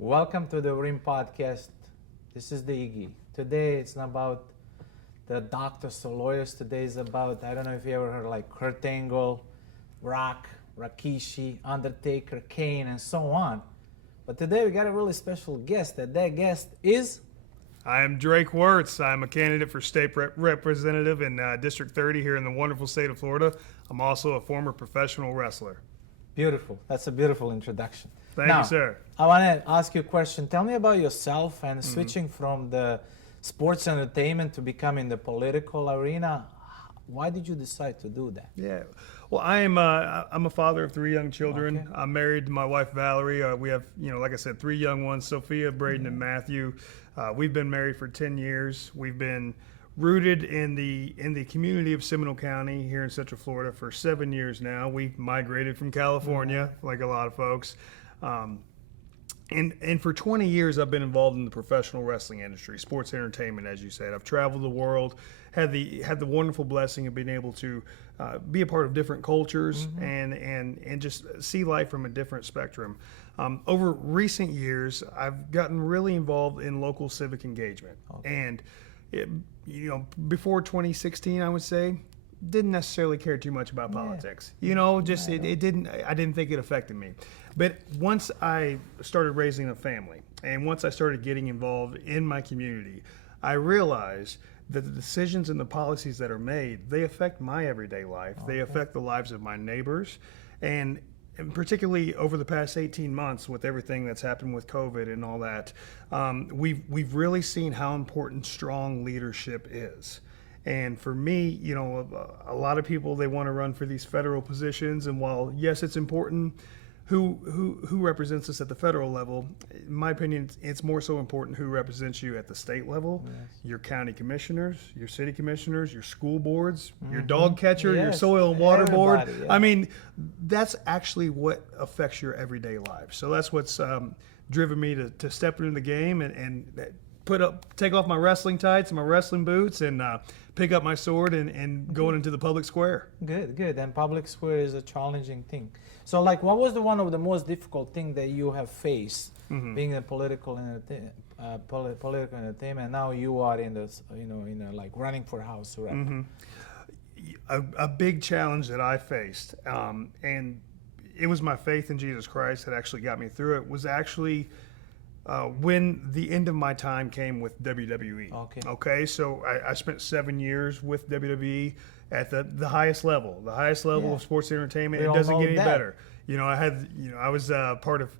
Welcome to the Rim Podcast. This is the Iggy. Today it's not about the doctors or lawyers. Today is about, I don't know if you ever heard like Kurt Angle, Rock, Rikishi, Undertaker, Kane, and so on. But today we got a really special guest. That guest is... I am Drake Wuertz. I'm a candidate for state representative in District 30 here in the wonderful state of Florida. I'm also a former professional wrestler. Beautiful. That's a beautiful introduction. Thank you, sir. I want to ask you a question. Tell me about yourself and switching from the sports entertainment to becoming the political arena. Why did you decide to do that? Yeah. Well, I'm a father of 3 young children. Okay. I'm married to my wife, Valerie. We have, like I said, 3 young ones, Sophia, Braden, and Matthew. We've been married for 10 years. We've been rooted in the community of Seminole County here in Central Florida for 7 years now. We migrated from California, like a lot of folks. And for 20 years, I've been involved in the professional wrestling industry, sports entertainment, as you said. I've traveled the world, had the wonderful blessing of being able to be a part of different cultures and just see life from a different spectrum. Over recent years, I've gotten really involved in local civic engagement. And, before 2016, I would say, didn't necessarily care too much about politics. I didn't think it affected me. But once I started raising a family and once I started getting involved in my community, I realized that the decisions and the policies that are made, they affect my everyday life. They affect the lives of my neighbors. And particularly over the past 18 months with everything that's happened with COVID and all that, we've really seen how important strong leadership is. And for me, a lot of people, they want to run for these federal positions. And while, yes, it's important who represents us at the federal level, in my opinion, it's more so important who represents you at the state level. Yes. Your county commissioners, your city commissioners, your school boards, your dog catcher, your soil and water board. Yeah. I mean, that's actually what affects your everyday life. So that's what's driven me to step into the game and take off my wrestling tights and my wrestling boots and pick up my sword and going into the public square. Good. And public square is a challenging thing. So, like, what was one of the most difficult thing that you have faced being a political entertainment? Now you are in this, like running for House rep. A big challenge that I faced, and it was my faith in Jesus Christ that actually got me through it, was actually when the end of my time came with WWE. Okay, so I spent 7 years with WWE at the highest level, of sports entertainment. It doesn't get any better. I was part of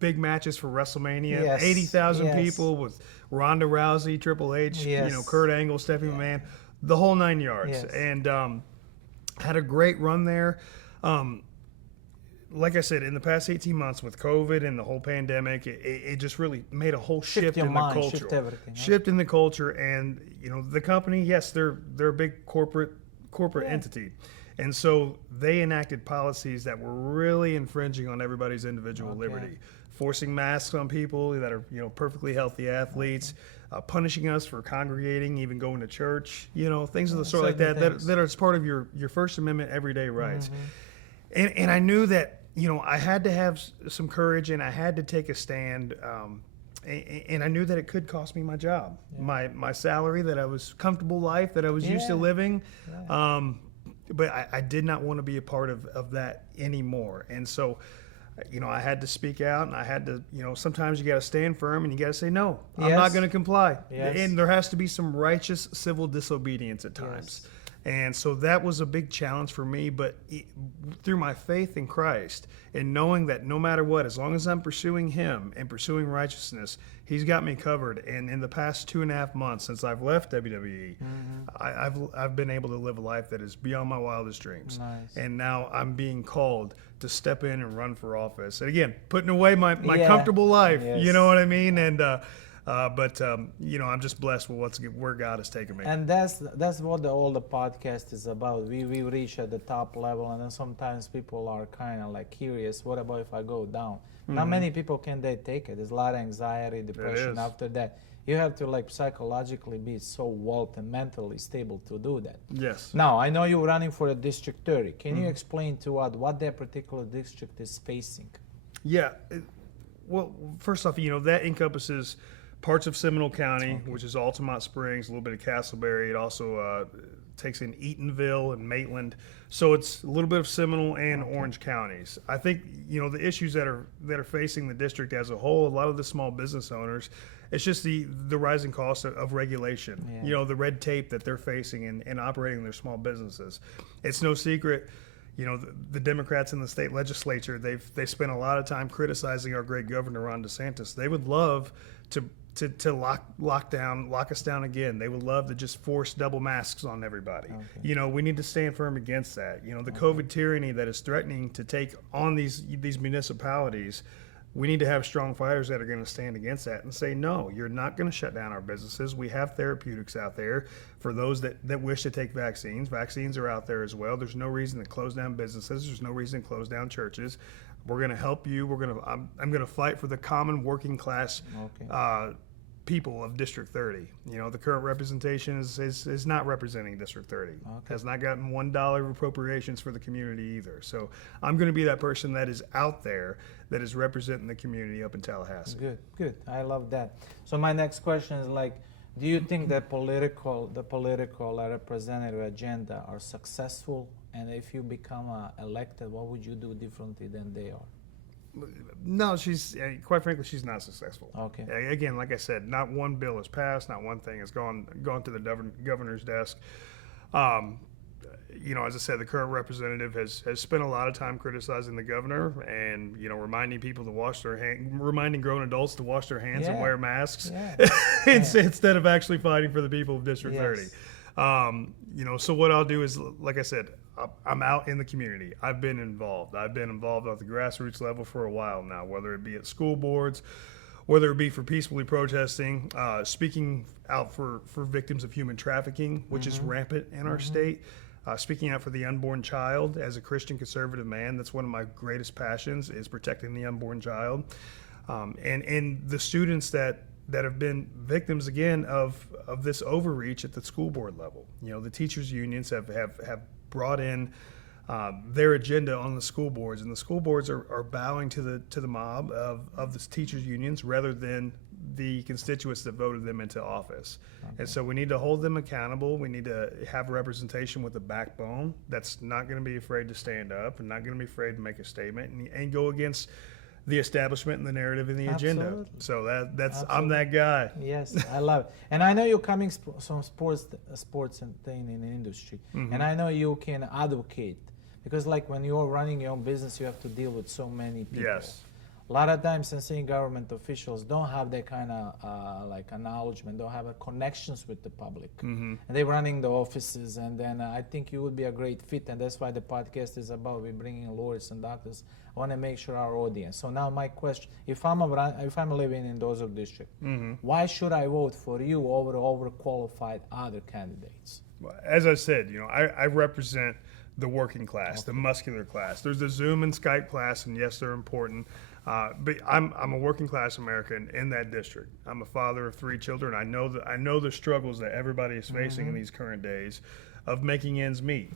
big matches for WrestleMania, 80,000 people with Ronda Rousey, Triple H, Kurt Angle, Stephanie McMahon, the whole 9 yards, and had a great run there. Like I said, in the past 18 months with COVID and the whole pandemic, it just really made a whole shift in the culture. Shift in the culture, and the company, yes, they're a big corporate entity, and so they enacted policies that were really infringing on everybody's individual liberty, forcing masks on people that are perfectly healthy athletes, punishing us for congregating, even going to church, things of the sort like that that are part of your First Amendment everyday rights. And I knew that I had to have some courage and I had to take a stand. And I knew that it could cost me my job, my salary, that I was comfortable life, that I was used to living. But I did not want to be a part of that anymore. And so, I had to speak out, and I had to, sometimes you got to stand firm and you got to say, no, I'm not going to comply. And there has to be some righteous civil disobedience at times. And so that was a big challenge for me, but through my faith in Christ and knowing that no matter what, as long as I'm pursuing Him and pursuing righteousness, He's got me covered. And in the past 2.5 months since I've left WWE, I've been able to live a life that is beyond my wildest dreams. Nice. And now I'm being called to step in and run for office. And again, putting away my comfortable life, you know what I mean? And but I'm just blessed with where God has taken me. And that's what all the podcast is about. We reach at the top level, and then sometimes people are kind of like curious. What about if I go down? Not many people can take it. There's a lot of anxiety, depression after that. You have to psychologically be so wealth and mentally stable to do that. Yes. Now I know you're running for a District 30. Can you explain to us what that particular district is facing? Yeah. Well, first off, that encompasses parts of Seminole County, which is Altamont Springs, a little bit of Castleberry. It also takes in Eatonville and Maitland. So it's a little bit of Seminole and Orange counties. I think, the issues that are facing the district as a whole, a lot of the small business owners, it's just the rising cost of regulation, the red tape that they're facing in operating their small businesses. It's no secret, the Democrats in the state legislature, they spent a lot of time criticizing our great governor, Ron DeSantis. They would love to lock us down again. They would love to just force double masks on everybody. We need to stand firm against that. The COVID tyranny that is threatening to take on these municipalities, we need to have strong fighters that are going to stand against that and say, no, you're not going to shut down our businesses. We have therapeutics out there for those that wish to take vaccines. Vaccines are out there as well. There's no reason to close down businesses. There's no reason to close down churches. We're going to help you. I'm going to fight for the common working class people of District 30. The current representation is not representing District 30. Has not gotten $1 appropriations for the community either. So I'm going to be that person that is out there that is representing the community up in Tallahassee. Good. I love that. So my next question is do you think the political representative agenda are successful? And if you become elected, what would you do differently than they are? No, quite frankly, she's not successful. Okay. Again, like I said, not one bill has passed, not one thing has gone to the governor's desk. As I said, the current representative has spent a lot of time criticizing the governor and, reminding people to wash their hands, reminding grown adults to wash their hands and wear masks instead of actually fighting for the people of District 30. So what I'll do is, like I said, I'm out in the community. I've been involved. I've been involved at the grassroots level for a while now, whether it be at school boards, whether it be for peacefully protesting, speaking out for victims of human trafficking, which is rampant in our state, speaking out for the unborn child. As a Christian conservative man, that's one of my greatest passions, is protecting the unborn child. And the students that have been victims, again, of this overreach at the school board level. The teachers' unions have brought in their agenda on the school boards, and the school boards are bowing to the mob of the teachers' unions rather than the constituents that voted them into office. And so we need to hold them accountable. We need to have representation with a backbone that's not going to be afraid to stand up and not going to be afraid to make a statement and go against the establishment and the narrative and the agenda. So that's I'm that guy. Yes, I love it. And I know you're coming from sports entertainment industry, and I know you can advocate, because when you're running your own business, you have to deal with so many people. Yes. A lot of times, I'm seeing government officials don't have that kind of acknowledgement, don't have connections with the public, and they're running the offices. And then I think you would be a great fit, and that's why the podcast is about. We're bringing lawyers and doctors. I want to make sure our audience. So now my question: if I'm living in those district, why should I vote for you over overqualified other candidates? Well, as I said, I represent the working class, the muscular class. There's the Zoom and Skype class, and yes, they're important. But I'm a working class American in that district. I'm a father of 3 children. I know the struggles that everybody is facing in these current days of making ends meet.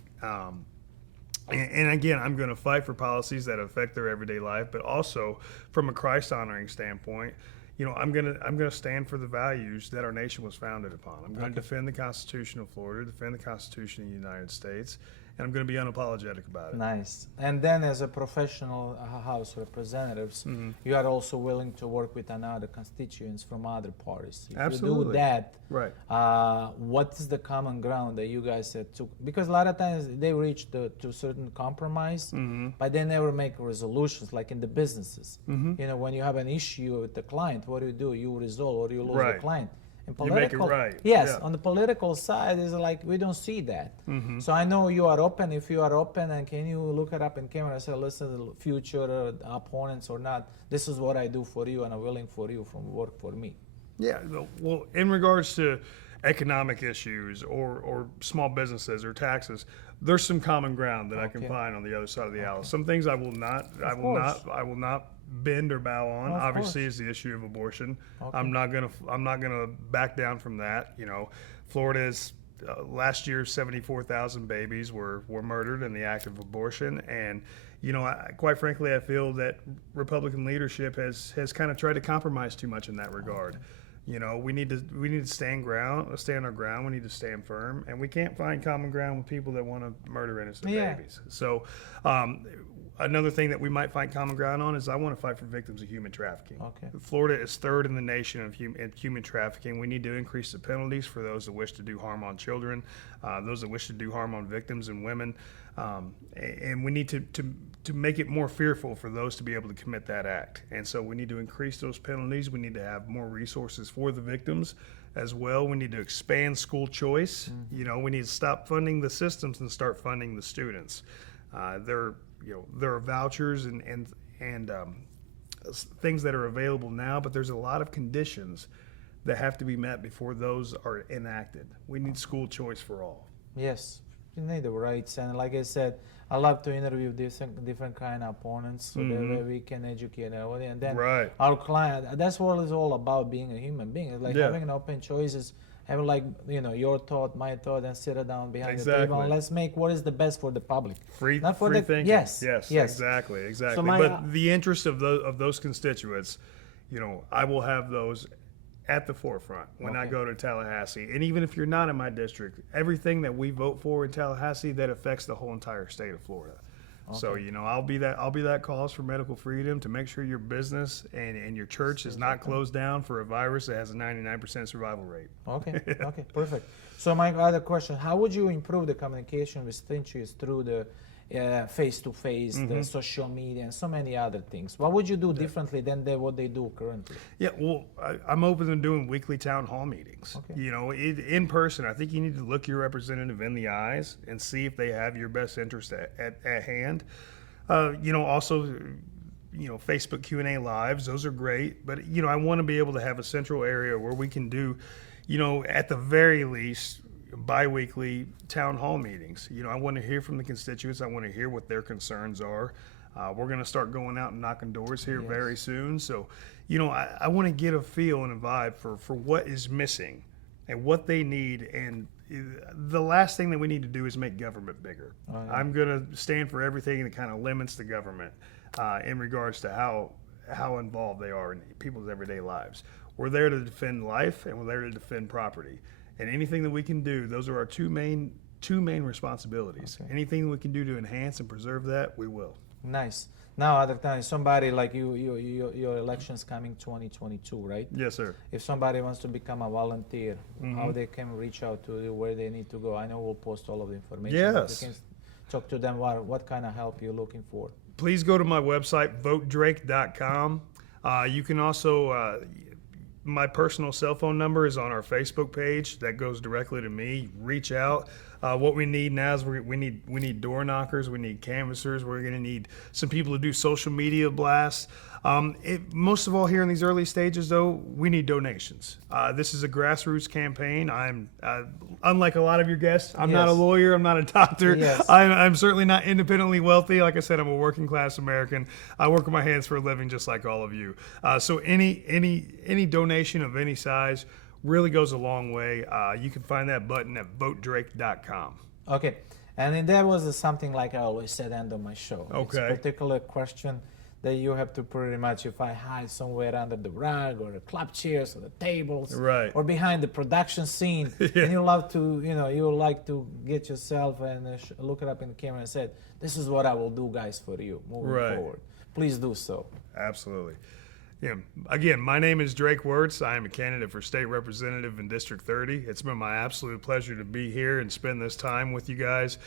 And again, I'm going to fight for policies that affect their everyday life, but also from a Christ-honoring standpoint. I'm gonna stand for the values that our nation was founded upon. I'm going to defend the Constitution of Florida, defend the Constitution of the United States, and I'm going to be unapologetic about it. Nice. And then, as a professional House representatives, you are also willing to work with another constituents from other parties. If Absolutely. you do that, right? What is the common ground that you guys took? Because a lot of times they reach to certain compromise, but they never make resolutions, like in the businesses. When you have an issue with the client, what do? You resolve, or you lose the client. You make it right. Yes, yeah. On the political side, is we don't see that. So I know you are open. If you are open, and can you look it up in camera and say, listen, future opponents or not, this is what I do for you, and I'm willing for you to work for me. Yeah, well, in regards to economic issues or small businesses or taxes, there's some common ground that I can find on the other side of the aisle. Some things I will not bend or bow on. Obviously, is the issue of abortion. I'm not gonna back down from that. Florida is last year, 74,000 babies were murdered in the act of abortion. And, quite frankly, I feel that Republican leadership has kind of tried to compromise too much in that regard. We need to stand our ground. We need to stand firm, and we can't find common ground with people that want to murder innocent babies. So, another thing that we might find common ground on is I want to fight for victims of human trafficking. Okay. Florida is third in the nation in human trafficking. We need to increase the penalties for those that wish to do harm on children, those that wish to do harm on victims and women, and we need to make it more fearful for those to be able to commit that act. And so we need to increase those penalties. We need to have more resources for the victims as well. We need to expand school choice. We need to stop funding the systems and start funding the students. There are vouchers and things that are available now, but there's a lot of conditions that have to be met before those are enacted. We need school choice for all. Yes, you need the rights, and like I said, I love to interview different kind of opponents so that we can educate everybody. And then our client, that's what it's all about, being a human being. It's like having an open choices, having your thought, my thought, and sit down behind the table and let's make what is the best for the public. Free thinking. Yes, exactly. So but the interest of those constituents, I will have those at the forefront when I go to Tallahassee. And even if you're not in my district, everything that we vote for in Tallahassee, that affects the whole entire state of Florida. So, I'll be that cause for medical freedom to make sure your business and your church is not closed down for a virus that has a 99% survival rate. Okay, perfect. So my other question, how would you improve the communication with students through the face-to-face, the social media, and so many other things? What would you do differently than what they do currently? Yeah, well, I'm open to doing weekly town hall meetings. In person, I think you need to look your representative in the eyes and see if they have your best interest at hand. Also, Facebook Q&A lives, those are great, but, I want to be able to have a central area where we can do, at the very least, bi-weekly town hall meetings. I want to hear from the constituents. I want to hear what their concerns are. We're going to start going out and knocking doors here very soon. So, I want to get a feel and a vibe for what is missing and what they need. And the last thing that we need to do is make government bigger. I'm going to stand for everything that kind of limits the government in regards to how involved they are in people's everyday lives. We're there to defend life, and we're there to defend property. And anything that we can do, those are our two main responsibilities. Anything that we can do to enhance and preserve that, we will. Nice. Now, other times, somebody like your election's coming 2022, right? Yes, sir. If somebody wants to become a volunteer, how they can reach out to you, where they need to go? I know we'll post all of the information. Yes. You can talk to them what kind of help you're looking for. Please go to my website, votedrake.com. You can also... my personal cell phone number is on our Facebook page. That goes directly to me. Reach out. What we need now is we need door knockers. We need canvassers. We're going to need some people to do social media blasts. Most of all, here in these early stages, though, we need donations. This is a grassroots campaign. I'm unlike a lot of your guests. I'm not a lawyer. I'm not a doctor. I'm certainly not independently wealthy. Like I said, I'm a working class American. I work with my hands for a living, just like all of you. So any donation of any size really goes a long way. You can find that button at votedrake.com. Okay, and then there was something like I always said end of my show. Okay. It's a particular question that you have to pretty much, if I hide somewhere under the rug or the club chairs or the tables or behind the production scene, and you love to, you like to get yourself and look it up in the camera and say, this is what I will do, guys, for you moving forward. Please do so. Absolutely. Again, my name is Drake Wuertz. I am a candidate for state representative in District 30. It's been my absolute pleasure to be here and spend this time with you guys.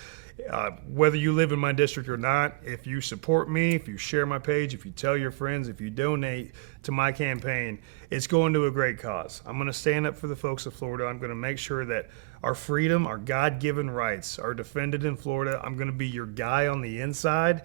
Whether you live in my district or not, if you support me, if you share my page, if you tell your friends, if you donate to my campaign, it's going to a great cause. I'm going to stand up for the folks of Florida. I'm going to make sure that our freedom, our God-given rights are defended in Florida. I'm going to be your guy on the inside,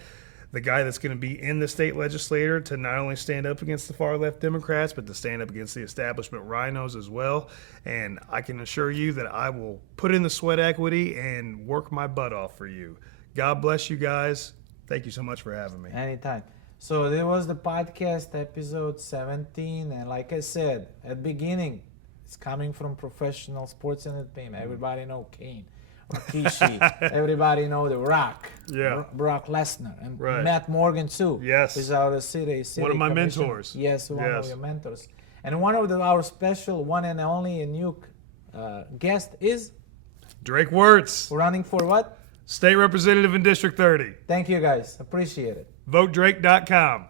the guy that's going to be in the state legislature to not only stand up against the far-left Democrats, but to stand up against the establishment rhinos as well. And I can assure you that I will put in the sweat equity and work my butt off for you. God bless you guys. Thank you so much for having me. Anytime. So there was the podcast episode 17, and like I said at the beginning, It's coming from professional sports entertainment. Everybody know Kane, Rikishi. Everybody know The Rock. Yeah. Brock Lesnar and Right. Matt Morgan too. Yes. Is our city One of my commissioner. mentors. Yes, one Yes. of your mentors. And one of our special, one and only new guest is Drake Wuertz, running for what? State Representative in District 30. Thank you guys. Appreciate it. VoteDrake.com.